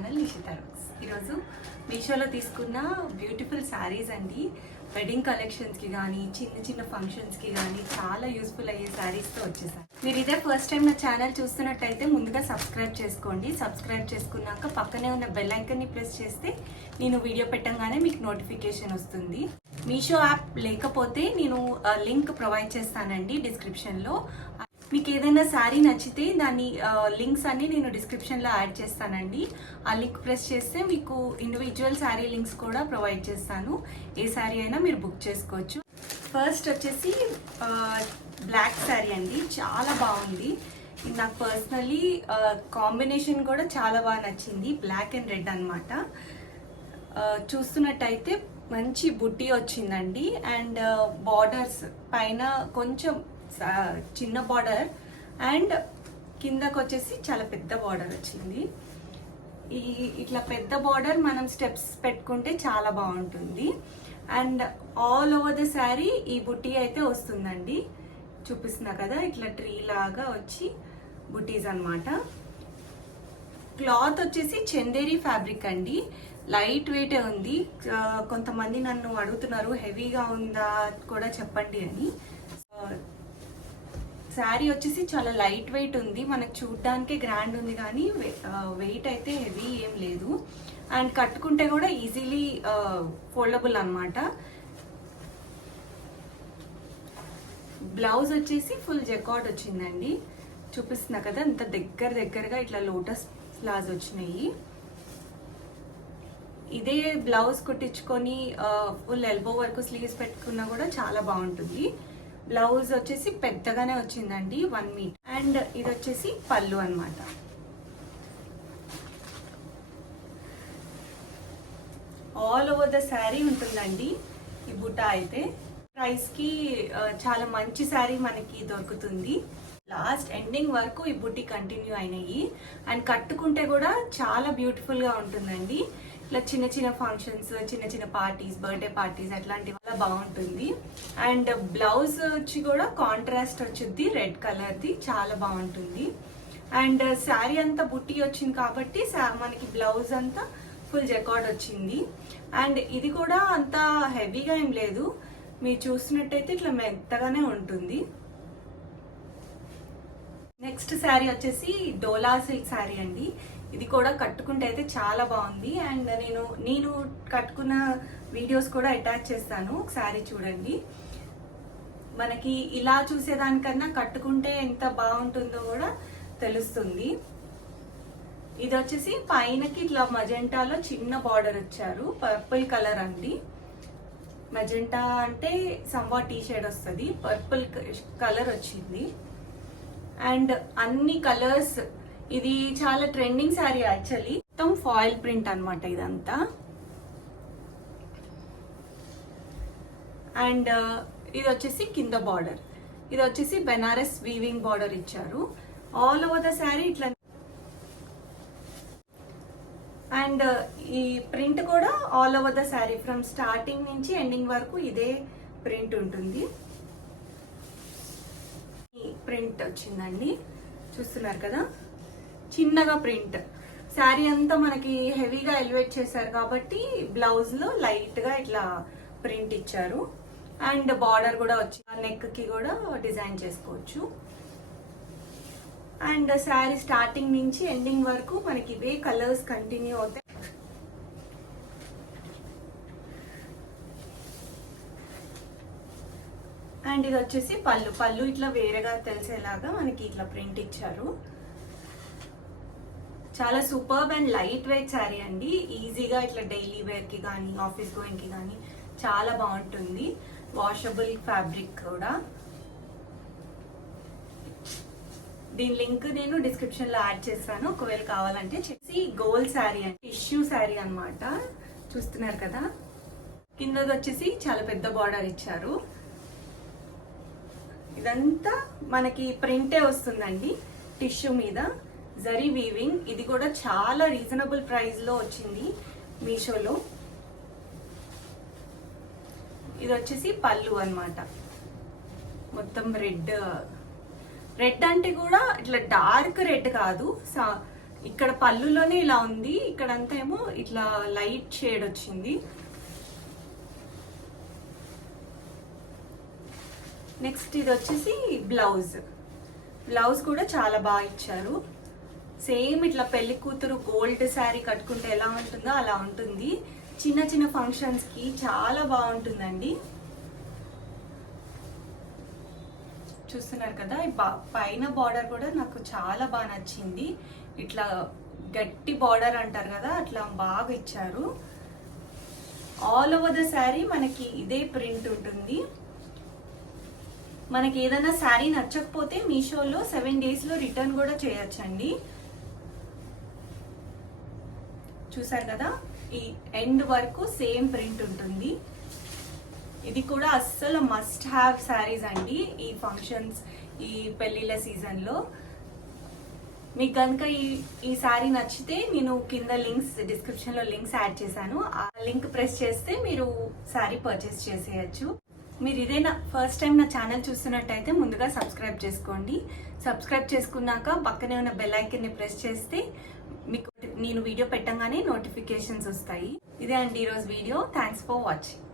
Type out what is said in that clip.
Channel Nishita rogues. ఈరోజు మీషోలో తీసుకున్న బ్యూటిఫుల్ శారీస్ అండి. వెడ్డింగ్ కలెక్షన్స్కి కానీ చిన్న చిన్న ఫంక్షన్స్కి కానీ చాలా యూస్ఫుల్ అయ్యే శారీస్తో వచ్చేసాను. మీరు ఇదే ఫస్ట్ టైం నా ఛానల్ చూస్తున్నట్టయితే ముందుగా సబ్స్క్రైబ్ చేసుకోండి. సబ్స్క్రైబ్ చేసుకున్నాక పక్కనే ఉన్న బెల్ ఐకన్ని ప్రెస్ చేస్తే నేను వీడియో పెట్టంగానే మీకు నోటిఫికేషన్ వస్తుంది. మీషో యాప్ లేకపోతే నేను లింక్ ప్రొవైడ్ చేస్తానండి డిస్క్రిప్షన్లో. మీకు ఏదైనా శారీ నచ్చితే దాని లింక్స్ అన్ని నేను డిస్క్రిప్షన్లో యాడ్ చేస్తానండి. ఆ లింక్ ప్రెస్ చేస్తే మీకు ఇండివిజువల్ శారీ లింక్స్ కూడా ప్రొవైడ్ చేస్తాను. ఏ శారీ అయినా మీరు బుక్ చేసుకోవచ్చు. ఫస్ట్ వచ్చేసి బ్లాక్ శారీ అండి, చాలా బాగుంది. ఇది నాకు పర్సనలీ కాంబినేషన్ కూడా చాలా బాగా నచ్చింది. బ్లాక్ అండ్ రెడ్ అనమాట. చూస్తున్నట్టయితే మంచి బుట్టి వచ్చిందండి. అండ్ బార్డర్స్ పైన కొంచెం చిన్న బార్డర్ అండ్ కిందకు వచ్చేసి చాలా పెద్ద బార్డర్ వచ్చింది. ఇట్లా పెద్ద బార్డర్ మనం స్టెప్స్ పెట్టుకుంటే చాలా బాగుంటుంది. And all over the sari ఈ బుట్టి అయితే వస్తుందండి. చూపిస్తున్నా కదా, ఇట్లా ట్రీ లాగా వచ్చి బుట్టీస్ అన్నమాట. క్లాత్ వచ్చేసి చందేరి ఫ్యాబ్రిక్ అండి, లైట్ వెయిట్ ఉంది. కొంతమంది నన్ను అడుగుతున్నారు హెవీగా ఉందా కూడా చెప్పండి అని. శారీ వచ్చేసి చాలా లైట్ వెయిట్ ఉంది, మనకు చూడడానికే గ్రాండ్ ఉంది కానీ వెయిట్ అయితే హెవీ ఏం లేదు. అండ్ కట్టుకుంటే కూడా ఈజీలీ ఫోల్డబుల్ అన్నమాట. బ్లౌజ్ వచ్చేసి ఫుల్ జెకార్డ్ వచ్చిందండి. చూపిస్తున్నా కదా, ఇంత దగ్గరగా ఇట్లా లోటస్ ఫ్లవర్స్ వచ్చినాయి. ఇదే బ్లౌజ్ కుట్టించుకొని ఫుల్ ఎల్బో వరకు స్లీవ్స్ పెట్టుకున్నా కూడా చాలా బాగుంటుంది. బ్లౌజ్ వచ్చేసి పెద్దగానే వచ్చిందండి, 1 మీటర్. అండ్ ఇది వచ్చేసి పళ్ళు అన్నమాట. ఆల్ ఓవర్ ద శారీ ఉంటుందండి ఈ బుట్ట అయితే. ప్రైస్ కి చాలా మంచి శారీ మనకి దొరుకుతుంది. లాస్ట్ ఎండింగ్ వరకు ఈ బుట్టి కంటిన్యూ అయినాయి. అండ్ కట్టుకుంటే కూడా చాలా బ్యూటిఫుల్ గా ఉంటుందండి. ఇట్లా చిన్న చిన్న ఫంక్షన్స్, చిన్న చిన్న పార్టీస్, బర్త్డే పార్టీస్ అట్లాంటి వల్ల బాగుంటుంది. అండ్ బ్లౌజ్ వచ్చి కూడా కాంట్రాస్ట్ వచ్చింది, రెడ్ కలర్ది, చాలా బాగుంటుంది. అండ్ శారీ అంతా బుట్టి వచ్చింది కాబట్టి మనకి బ్లౌజ్ అంతా ఫుల్ జెకార్డ్ వచ్చింది. అండ్ ఇది కూడా అంత హెవీగా ఏం లేదు, మీరు చూసినట్టయితే ఇట్లా మెత్తగానే ఉంటుంది. నెక్స్ట్ శారీ వచ్చేసి డోలా సిల్క్ శారీ అండి. ఇది కూడా కట్టుకుంటే అయితే చాలా బాగుంది. అండ్ నేను కట్టుకున్న వీడియోస్ కూడా అటాచ్ చేస్తాను, ఒకసారి చూడండి. మనకి ఇలా చూసేదానికన్నా కట్టుకుంటే ఎంత బాగుంటుందో కూడా తెలుస్తుంది. ఇది వచ్చేసి పైనకి ఇట్లా మజెంటాలో చిన్న బార్డర్ వచ్చారు, పర్పుల్ కలర్ అండి. మజెంటా అంటే సంవా టీ షేడ్ వస్తుంది, పర్పుల్ కలర్ వచ్చింది. అండ్ అన్ని కలర్స్, ఇది చాలా ట్రెండింగ్ శారీ యాక్చువల్లీ. మొత్తం ఫాయిల్ ప్రింట్ అన్నమాట ఇదంతా. అండ్ ఇది వచ్చేసి కింద బార్డర్, ఇది వచ్చేసి బెనారస్ వీవింగ్ బార్డర్ ఇచ్చారు. ఆల్ ఓవర్ ద శారీ ఇట్లా. అండ్ ఈ ప్రింట్ కూడా all over the sari from starting నుంచి ఎండింగ్ వరకు ఇదే ప్రింట్ ఉంటుంది. ప్రింట్ వచ్చిందండి, చూస్తున్నారు కదా, చిన్నగా ప్రింట్. శారీ అంతా మనకి హెవీగా ఎలివేట్ చేశారు కాబట్టి బ్లౌజ్ లో లైట్ గా ఇట్లా ప్రింట్ ఇచ్చారు. అండ్ బార్డర్ కూడా వచ్చి నెక్ కి కూడా డిజైన్ చేసుకోవచ్చు. అండ్ శారీ స్టార్టింగ్ నుంచి ఎండింగ్ వరకు మనకి ఇవే కలర్స్ కంటిన్యూ అవుతాయి. అండ్ ఇది వచ్చేసి పళ్ళు ఇట్లా వేరేగా తెలిసేలాగా మనకి ఇట్లా ప్రింట్ ఇచ్చారు. చాలా superb and light weight sari అండి. ఈజీగా ఇట్లా డైలీ వేర్ కి కానీ ఆఫీస్ గోయింగ్ కి కానీ చాలా బాగుంటుంది. వాషబుల్ ఫ్యాబ్రిక్ కూడా. దీని లింక్ నేను డిస్క్రిప్షన్ లో యాడ్ చేస్తాను, ఒకవేళ కావాలంటే. గోల్డ్ శారీ అంటే టిష్యూ శారీ అన్నమాట, చూస్తున్నారు కదా. కిందది వచ్చేసి చాలా పెద్ద బార్డర్ ఇచ్చారు. ఇదంతా మనకి ప్రింటే వస్తుందండి టిష్యూ మీద, జరీ వీవింగ్. ఇది కూడా చాలా రీజనబుల్ ప్రైస్ లో వచ్చింది మీషోలో. ఇది వచ్చేసి పళ్ళు అన్నమాట, మొత్తం రెడ్ అంటే కూడా ఇట్లా డార్క్ రెడ్ కాదు, ఇక్కడ పళ్ళులోనే ఇలా ఉంది, ఇక్కడంతా ఏమో ఇట్లా లైట్ షేడ్ వచ్చింది. నెక్స్ట్ ఇది వచ్చేసి బ్లౌజ్. బ్లౌజ్ కూడా చాలా బాగా ఇచ్చారు. సేమ్ ఇట్లా పెళ్లి కూతురు గోల్డ్ శారీ కట్టుకుంటే ఎలా ఉంటుందో అలా ఉంటుంది. చిన్న చిన్న ఫంక్షన్స్ కి చాలా బాగుంటుందండి. చూస్తున్నారు కదా, ఈ పైన బార్డర్ కూడా నాకు చాలా బాగా నచ్చింది. ఇట్లా గట్టి బార్డర్ అంటారు కదా, అట్లా బాగా ఇచ్చారు. ఆల్ ఓవర్ ద శారీ మనకి ఇదే ప్రింట్ ఉంటుంది. మనకి ఏదైనా శారీ నచ్చకపోతే మీషోలో 7 days లో రిటర్న్ కూడా చేయొచ్చండి. చూసారు కదా, ఈ ఎండ్ వరకు సేమ్ ప్రింట్ ఉంటుంది. ఇది కూడా అస్సలు మస్ట్ హ్యావ్ శారీస్ అండి ఈ ఫంక్షన్స్, ఈ పెళ్లిళ్ళ సీజన్లో. మీకు కనుక ఈ శారీ నచ్చితే నేను కింద లింక్స్, డిస్క్రిప్షన్లో లింక్స్ యాడ్ చేశాను. ఆ లింక్ ప్రెస్ చేస్తే మీరు శారీ పర్చేస్ చేసేయచ్చు. మీరు ఇదేనా ఫస్ట్ టైం నా ఛానల్ చూస్తున్నట్టయితే ముందుగా సబ్స్క్రైబ్ చేసుకోండి. సబ్స్క్రైబ్ చేసుకున్నాక పక్కనే ఉన్న బెల్ ఐకాన్ని ప్రెస్ చేస్తే మీకు నేను వీడియో పెట్టగానే నోటిఫికేషన్స్ వస్తాయి. ఇదే అండి ఈరోజు వీడియో. Thanks for watching.